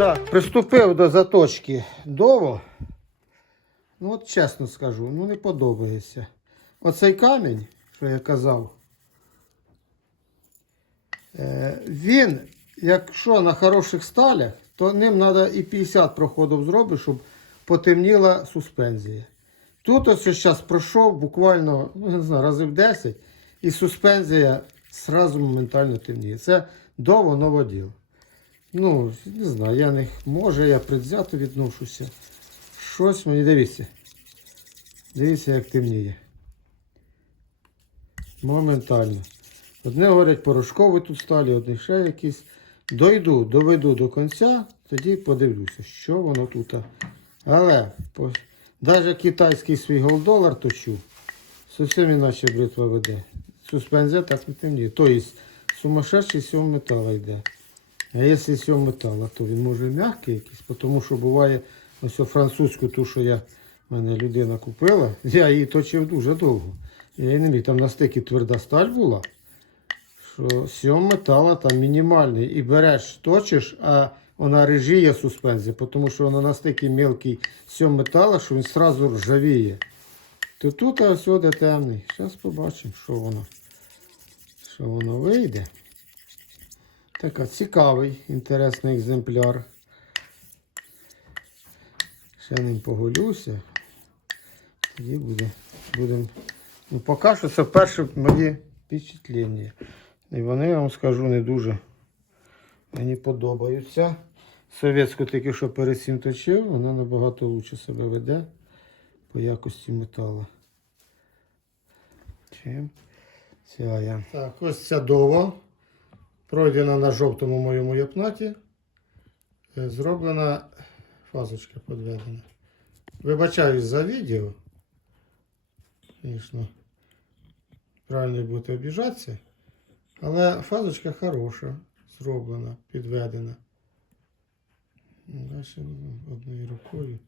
Так, приступив до заточки дово. Ну от чесно скажу, ну не подобається. Оцей камінь, що я казав, е, він, якщо на хороших сталях, то ним треба і 50 проходів зробити, щоб потемніла суспензія. Тут ось зараз пройшов буквально, ну не знаю, разів 10, і суспензія зразу моментально темніє. Це дово новоділ. Ну, не знаю, я не може, я предвзято відношуся. Щось мені дивіться. Дивіться, як темніє. Моментально. Одне говорять порошкові тут сталі, одне ще якісь. Дойду, доведу до кінця, тоді подивлюся, що воно тут. Але навіть китайський свій голдолар точу, зовсім іначе бритва веде. Суспензія так не темніє. Тобто сумасшедший сьом метала йде. А якщо сьом метала, то він може м'який якийсь, тому що буває ось французьку ту, що я, в мене людина купила, я її точив дуже довго. Я не міг, там настільки тверда сталь була, що сьом метала там мінімальний. І береш, точиш, а вона режіє суспензія, тому що вона настільки мелкий сьом метала, що він одразу ржавіє. То тут ось де темний. Зараз побачимо, що воно, що воно вийде. Така цікавий, інтересний екземпляр. Ще ним погулюся. Тоді буде. Будем. Ну, поки що це перше мої впечатлення. І вони, я вам скажу, не дуже мені подобаються. Совєтську тільки що перед цим точив, вона набагато краще себе веде по якості металу. Чим ця я. Так, ось ця дова. Пройдена на жовтому моєму япнаті. Е, Зроблена фазочка підведена. Вибачаюсь за відео. Звісно, правильно буде обіжатися. Але фазочка хороша, зроблена, підведена. Далі одною рукою.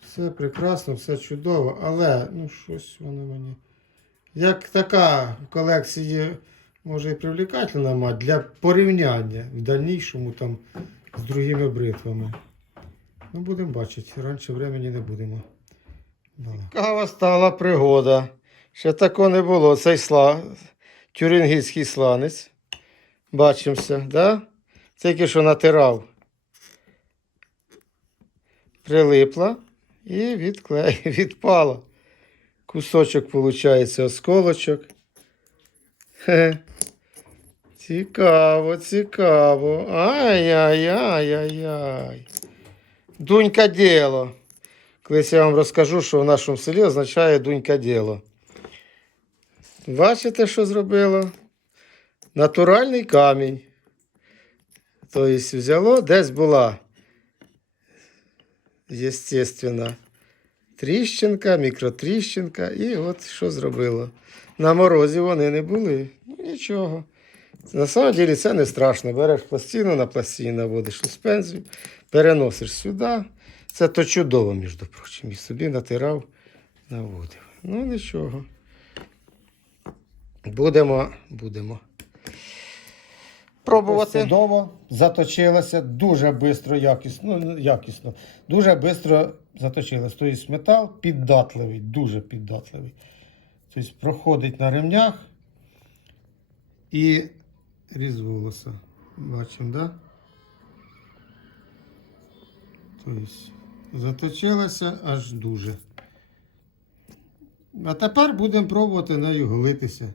Все прекрасно, все чудово, але ну щось воно мені. Як така в колекції може і привлекательна мать для порівняння в дальнішому там з другими бритвами. Ну, будемо бачити. Раніше времени не будемо. Кава стала пригода. Ще такого не було. Цей сла... тюрингійський сланець. Бачимося, да? Тільки що натирав. Прилипла і відклеє, відпала. Кусочок, виходить, осколочок. Хе. Цікаво, цікаво. Ай-яй-яй-яй-яй. Дунька діло. Колись я вам розкажу, що в нашому селі означає дунька діло. Бачите, що зробило? Натуральний камінь. Тобто взяло, десь була, естественно, тріщинка, мікротріщинка, і от що зробило. На морозі вони не були. Ну нічого. На самом деле це не страшно. Береш пластину, на пластині наводиш суспензію, переносиш сюди. Це то чудово, між прочим. І собі натирав, наводив. Ну нічого. Будемо, будемо. Пробувати. Чудово, заточилося, дуже швидко, якісно, ну, якісно, дуже швидко заточилося. Тобто метал піддатливий, дуже піддатливий. Тобто проходить на ремнях і різ волоса. Бачимо, да? Тобто заточилося аж дуже. А тепер будемо пробувати нею голитися.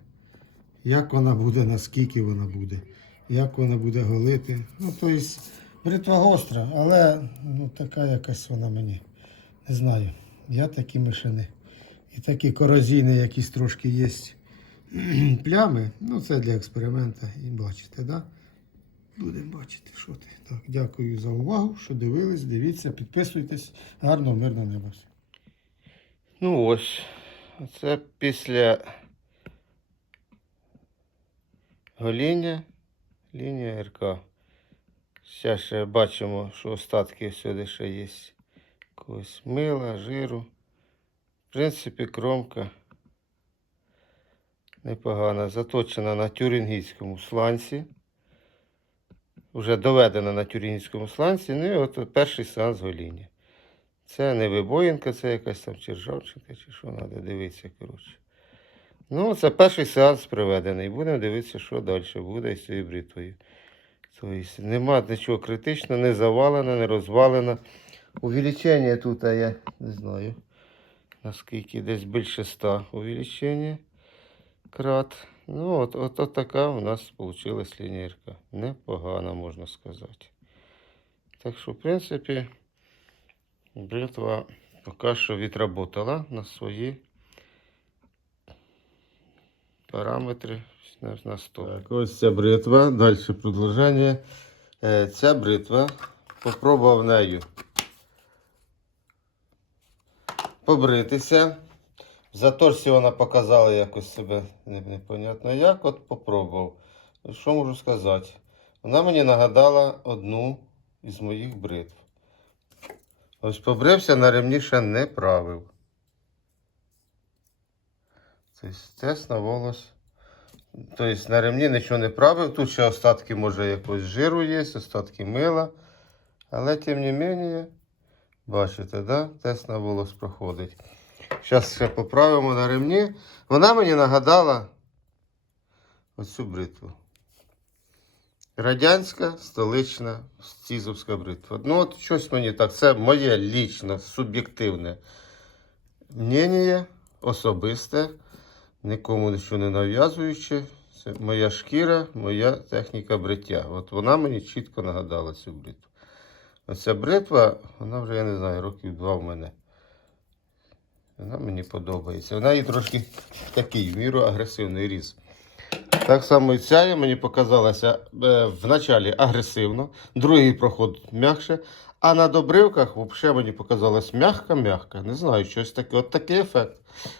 Як вона буде, наскільки вона буде, як вона буде голити. Ну, тобто, бритва гостра, але ну, така якась вона мені. Не знаю. Я такі мишини. І такі корозійні якісь трошки є плями. Ну, це для експерименту. І бачите, да? Будемо бачити, що ти. Так, дякую за увагу, що дивились. Дивіться, підписуйтесь. Гарного, мирного неба. Ну ось. Це після гоління лінія РК. Зараз ще бачимо, що остатки сюди ще є. Якогось мила, жиру. В принципі, кромка непогана. Заточена на тюрингійському сланці. вже доведена на тюрінському сланці. Ну і от перший сеанс гоління. Це не вибоїнка, це якась там чержавчинка, чи що треба дивитися, коротше. Ну, це перший сеанс проведений. Будемо дивитися, що далі буде з цією бритвою. Тобто нема нічого критичного, не завалено, не розвалено. Увеличення тут, а я не знаю, наскільки десь більше ста увеличення крат. Ну, от, от, от така у нас вийшла лінійка. Непогана, можна сказати. Так що, в принципі, бритва поки що відработала на свої параметри на, на 100. Так, ось ця бритва. Далі продовження. Е, Ця бритва. Попробував нею побритися. В заторсі вона показала якось себе непонятно як. От попробував. Що можу сказати? Вона мені нагадала одну із моїх бритв. Ось побрився, на ремні ще не правив. На волос. Тобто на ремні нічого не правив. Тут ще остатки, може, якогось жиру є, остатки мила. Але тим не менше, бачите, да? тест на волос проходить. Зараз ще поправимо на ремні. Вона мені нагадала оцю бритву. Радянська столична стізовська бритва. Ну, от щось мені так. Це моє лічне, суб'єктивне мнення, особисте, нікому нічого не нав'язуючи. Це моя шкіра, моя техніка бриття. От вона мені чітко нагадала цю бритву. Оця бритва, вона вже, я не знаю, років два в мене. Вона мені подобається. Вона її трошки такий, міру агресивний різ. Так само і ця мені показалася е, в началі агресивно, другий проход м'якше, а на добривках взагалі мені показалось м'яка-м'яка. Не знаю, щось таке. От такий ефект.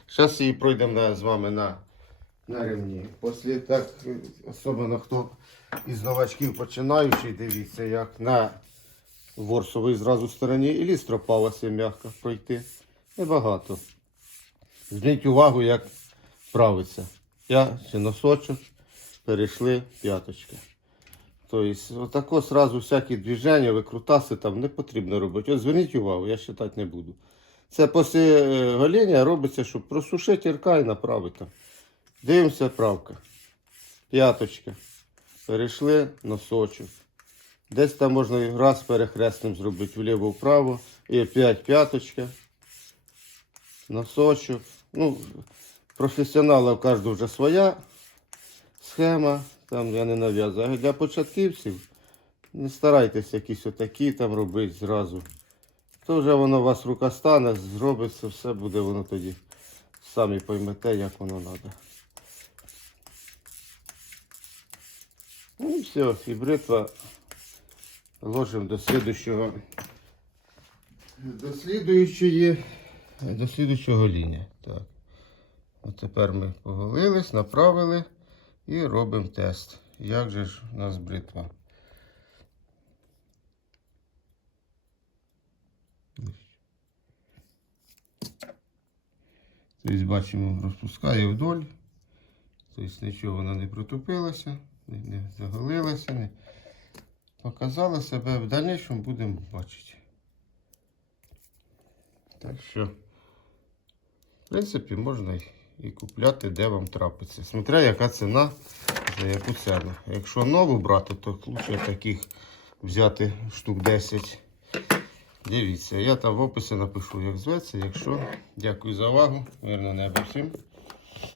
Зараз її пройдемо з вами на, на ремні. Після так, особливо хто із новачків починаючий, дивіться, як на ворсовій зразу стороні і лістропалася м'яко пройти. Небагато. Зверніть увагу, як правиться. Я чи носочок, перейшли п'яточка. Тобто, отако сразу всякі движення, викрутаси там не потрібно робити. От зверніть увагу, я считати не буду. Це після е, гоління робиться, щоб просушити ірка і направити. Дивимося, правка. П'яточка. Перейшли носочок. Десь там можна раз перехресним зробити вліво-вправо. І опять п'яточка. Носочок. Ну, професіонала в кожного вже своя схема. Там я не нав'язую. Для початківців не старайтеся якісь отакі там робити зразу. То вже воно у вас рука стане, зробиться, все буде воно тоді. Самі поймете, як воно треба. Ну і все, і бритва ложимо до слідущого. До слідуючої, до слідуючого лінія. Так. От тепер ми поголились, направили і робимо тест. Як же ж у нас бритва? Тобто бачимо, розпускає вдоль. Тобто нічого вона не протупилася, не, заголилася, не показала себе. В дальнішому будемо бачити. Так що, принципі, можна і- купляти, де вам трапиться. Смотря, яка ціна, за яку ціну. Якщо нову брати, то краще таких взяти штук 10. Дивіться, я там в описі напишу, як зветься. Якщо. Дякую за увагу. Мирного неба всім.